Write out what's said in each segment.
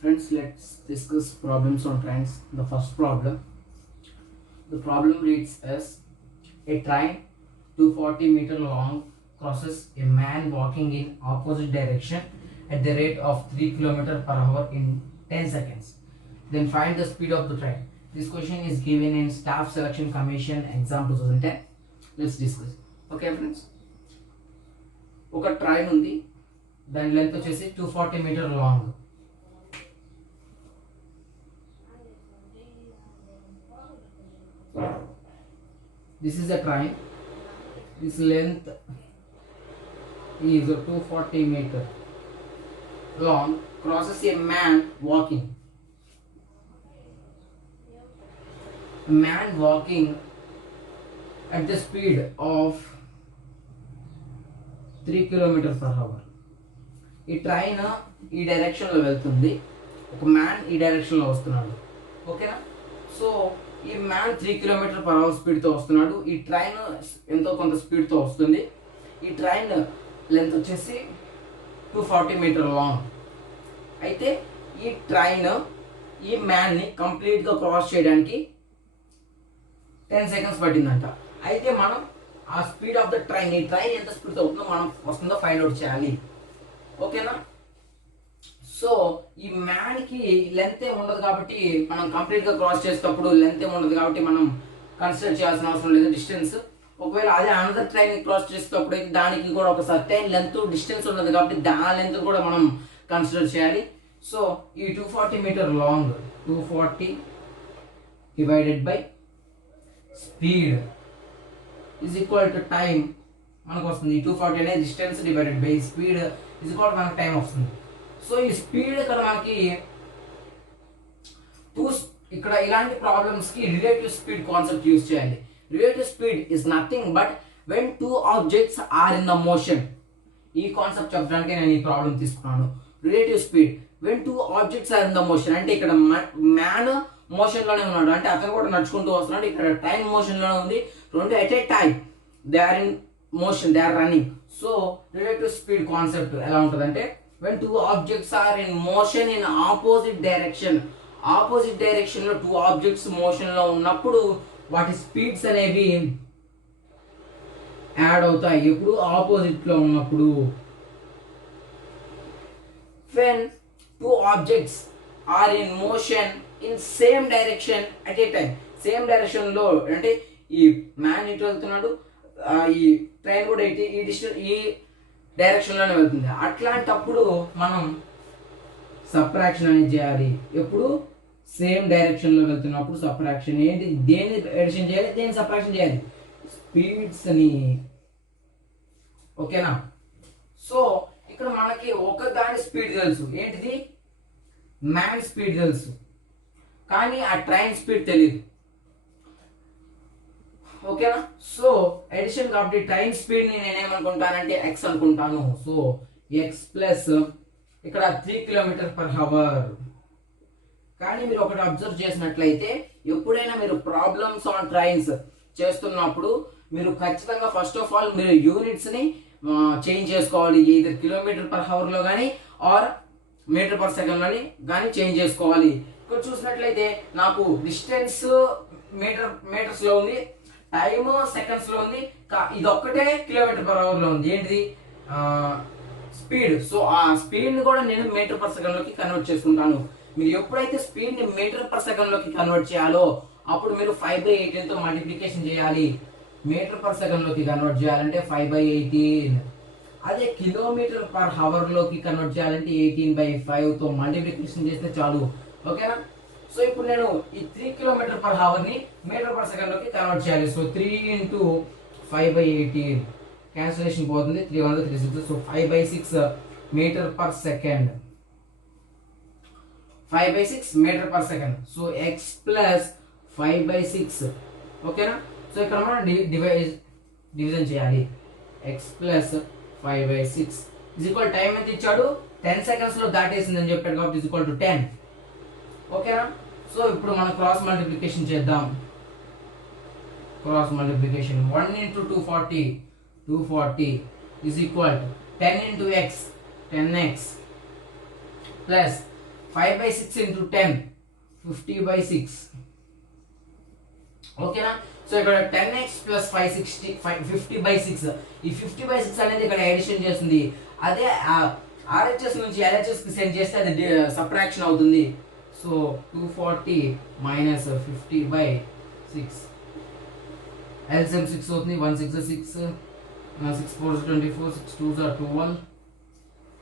Friends, let's discuss problems on trains. The first problem. The problem reads as a train 240-meter long crosses a man walking in opposite direction at the rate of 3 km per hour in 10 seconds. Then find the speed of the train. This question is given in Staff Selection Commission exam 2010. Let's discuss. Okay friends. ఒక train ఉంది, దాని length వచ్చేసి 240 metre long. This is a train. This length is 240 meter long. Crosses a man walking. A man walking at the speed of 3 km per hour. ఈ train ఈ డైరెక్షన్లో వెళ్తుంది, ఒక man ఈ డైరెక్షన్లో వస్తున్నాడు. ఓకేనా? సో ఈ మ్యాన్ 3 km per hour స్పీడ్తో వస్తున్నాడు. ఈ ట్రైన్ ఎంతో కొంత స్పీడ్తో వస్తుంది. ఈ ట్రైన్ లెంత్ వచ్చేసి 240 మీటర్ లాంగ్. అయితే ఈ ట్రైన్ ఈ మ్యాన్ని కంప్లీట్గా క్రాస్ చేయడానికి 10 సెకండ్స్ పట్టిందంట. అయితే మనం ఆ స్పీడ్ ఆఫ్ ద ట్రైన్, ఈ ట్రైన్ ఎంత స్పీడ్తో వస్తుందో ఫైండ్ అవుట్ చేయాలి. ఓకేనా? సో ఈ మ్యాన్కి లెంత్ ఏమి ఉండదు కాబట్టి మనం కంప్లీట్గా క్రాస్ చేసేటప్పుడు లెంత్ ఏమి ఉండదు కాబట్టి మనం కన్సిడర్ చేయాల్సిన అవసరం లేదు డిస్టెన్స్. ఒకవేళ అదే అనదర్ ట్రైన్ క్రాస్ చేసేటప్పుడు అయితే దానికి కూడా ఒక సర్టైన్ లెంత్ డిస్టెన్స్ ఉండదు కాబట్టి దాని లెంత్ కూడా మనం కన్సిడర్ చేయాలి. సో ఈ 240 metre long 240 divided by speed is equal to time మనకు వస్తుంది. 240 అనేది distance divided by speed is equal to మనకు టైం వస్తుంది. సో ఈ స్పీడ్ ఇక్కడ మనకి ఇక్కడ ఇలాంటి ప్రాబ్లమ్స్కి రిలేటివ్ స్పీడ్ కాన్సెప్ట్ యూజ్ చేయాలి. Relative speed is nothing but when two objects are in the motion. ఈ కాన్సెప్ట్ చెప్పడానికి నేను ఈ ప్రాబ్లం తీసుకున్నాను. Relative speed when two objects are in the motion అంటే ఇక్కడ మ్యాన్ మోషన్లోనే ఉన్నాడు, అంటే అతను కూడా నడుచుకుంటూ వస్తున్నాడు. ఇక్కడ టైం మోషన్లోనే ఉంది. రెండు at a time they are in motion, they are running. So relative speed concept ఎలా ఉంటుందంటే when two objects are in motion in opposite direction, opposite direction లో two objects motion లో ఉన్నప్పుడు వాటి స్పీడ్స్ అనేవి యాడ్ అవుతాయి. ఎప్పుడు ఆపోజిట్ లో ఉన్నప్పుడు. when two objects are in motion in same direction at a time, same direction లో అంటే ఈ మ్యాన్ ఇటు వెళ్తున్నాడు, ఈ ట్రైన్ కూడా ఈ డైరెక్షన్లోనే వెళ్తుంది. అట్లాంటప్పుడు మనం సబ్ట్రాక్షన్ అనేది చేయాలి. ఎప్పుడు సేమ్ డైరెక్షన్లో వెళ్తున్నప్పుడు సబ్ట్రాక్షన్ ఏంటి, దేన్ని ఎడిషన్ చేయాలి, దేన్ని సబ్ట్రాక్షన్ చేయాలి, స్పీడ్స్ని. ఓకేనా? సో ఇక్కడ మనకి ఒక దాని స్పీడ్ తెలుసు, ఏంటిది మ్యాన్ స్పీడ్ తెలుసు, కానీ ఆ ట్రైన్ స్పీడ్ తెలియదు. ఓకేనా? సో ఎడిషన్ కాబట్టి ట్రైన్ స్పీడ్ ని నేనేమనుకుంటానంటే ఎక్స్ అనుకుంటాను. సో ఎక్స్ ప్లస్ ఇక్కడ 3 km/h. కానీ మీరు ఒకటి అబ్జర్వ్ చేసినట్లయితే ఎప్పుడైనా మీరు ప్రాబ్లమ్స్ ఆన్ ట్రైన్స్ చేస్తున్నప్పుడు మీరు ఖచ్చితంగా ఫస్ట్ ఆఫ్ ఆల్ మీరు యూనిట్స్ ని చేంజ్ చేసుకోవాలి. either km/h లో కానీ ఆర్ m/s లోని కానీ చేంజ్ చేసుకోవాలి. ఇక్కడ చూసినట్లయితే నాకు డిస్టెన్స్ మీటర్స్ లో ఉంది, టైమ్ సెకండ్స్ లో ఉంది, ఇది ఒక్కటే km/h లో ఉంది. ఏంటిది స్పీడ్. సో ఆ స్పీడ్ ని కూడా నేను m/s లోకి కన్వర్ట్ చేసుకుంటాను. మీరు ఎప్పుడైతే స్పీడ్ ని m/s లోకి కన్వర్ట్ చేయాలో అప్పుడు మీరు 5/18 తో మల్టిప్లికేషన్ చేయాలి. m/s లోకి కన్వర్ట్ చేయాలంటే 5/18. అదే km/h లోకి కన్వర్ట్ చేయాలంటే 18/5 తో మల్టిప్లికేషన్ చేస్తే చాలు. ఓకేనా? సో ఇప్పుడు నేను ఈ 3 km/h ని m/s లోకి కన్వర్ట్ చేయాలి. సో 3 × 5/18 క్యాన్సిలేషన్ పోతుంది, 336. So 5/6 m/s, 5/6 m/s. So x plus 5/6. ఓకేనా? సో ఇక్కడ మనం డివిజన్ చేయాలి. x plus 5/6 is equal time ఎంత ఇచ్చాడు, 10 సెకండ్స్ లో దాటేసిందని చెప్పాడు కాబట్టి ఇజ్ ఈక్వల్ టు 10. ఓకేనా? సో ఇప్పుడు మనం క్రాస్ మల్టిప్లికేషన్ చేద్దాం. Cross multiplication 1 × 240 is equal to 10 × x 10x plus 5/6 into 10 50/6 ఓకేనా. సో ఇక్కడ 10x ప్లస్ 560 50/6 ఈ 50/6 అనేది ఇక్కడ ఎడిషన్ చేస్తుంది. అదే ఆర్హెచ్ఎస్ నుంచి ఎల్హెచ్ఎస్ కి సెండ్ చేస్తే అది సబ్ట్రాక్షన్ అవుతుంది. సో 240 మైనస్ 50/6 LCM 6 అవుతుంది. 1 6 6 6 4 24 6 2 12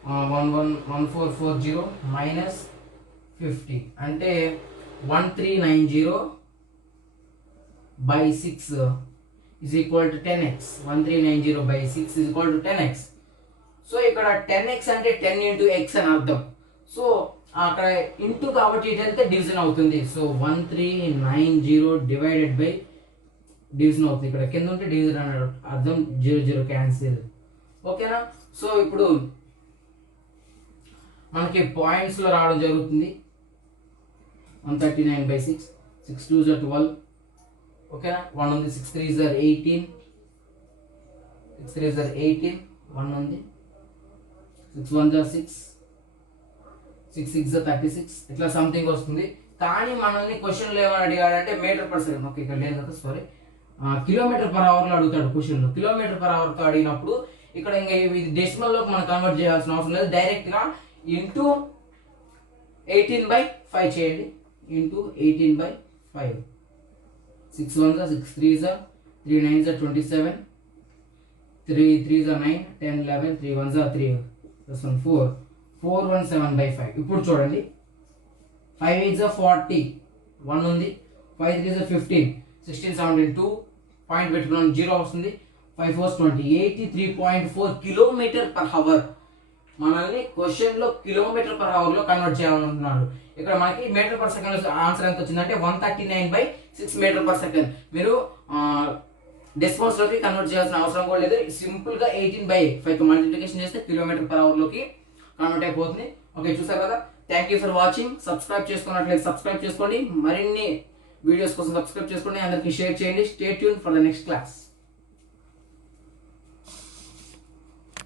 1440 మైనస్ 50 అంటే 1390/6 is equal to 10x. 1390/6 is equal to 10x. So ఇక్కడ 10x అంటే 10 into x అని అర్థం. సో అక్కడ ఇంటూ కాబట్టి ఇటు వెళ్తే డివిజన్ అవుతుంది. సో 1390 డివైడెడ్ బై డివిజన్ అవుతుంది. ఇక్కడ కింద ఉంటే డివిజన్ అన్నాడు అర్థం. 0 క్యాన్సిల్. ఓకేనా. సో ఇప్పుడు మనకి పాయింట్స్ లో రావడం జరుగుతుంది. 139/6 6 2 12 ఓకేనా. 1 ఉంది. 6 3 18 6 3 18 1 ఉంది. 6 1 6 6 6 36 ఇట్లా సంథింగ్ వస్తుంది. కానీ మనల్ని క్వశ్చన్లో ఏమని అడిగాడంటే మీటర్ పర్ సెకండ్. ఓకే ఇక్కడ లేదు కదా సారీ, కిలోమీటర్ పర్ అవర్ లో అడుగుతాడు క్వశ్చన్లో. కిలోమీటర్ పర్ అవర్ తో అడిగినప్పుడు ఇక్కడ ఇంకా ఇది డెసిమల్ లోకి మనం కన్వర్ట్ చేయాల్సిన అవసరం లేదు. డైరెక్ట్ గా ఇంటూ 18/5 చేయండి. Into 18/5 6 1 6 3 3 9 27 3 3 9 10 11 3 1 3 plus 1 4 417/5. ఇప్పుడు చూడండి 5 8 40 1 ఉంది. 5 3 15 16 17 2 పాయింట్ పెట్టుకున్నాం 0 వస్తుంది. 5 4 20 83.4 కిలోమీటర్ పర్ అవర్. మనల్ని క్వశ్చన్ లో కిలోమీటర్ పర్ అవర్ లో కన్వర్ట్ చేయాలనుకుంటున్నాడు. ఇక్కడ మనకి మీటర్ పర్ సెకండ్ ఆన్సర్ ఎంత వచ్చిందంటే 139/6 మీటర్ పర్ సెకండ్. మీరు డెసిమల్స్ లోకి కన్వర్ట్ చేయాల్సిన అవసరం కూడా లేదు. సింపుల్ గా 18/5 తో మల్టిప్లికేషన్ చేస్తే కిలోమీటర్ పర్ అవర్ లోకి కన్వర్ట్ అయిపోతుంది. ఓకే చూసారు కదా. Thank you for watching. Subscribe చేసుకున్నట్లయితే సబ్స్క్రైబ్ చేసుకోండి. మరిన్ని వీడియోస్ కోసం సబ్స్క్రైబ్ చేసుకోండి. అందరికి షేర్ చేయండి. Stay tune for the next class.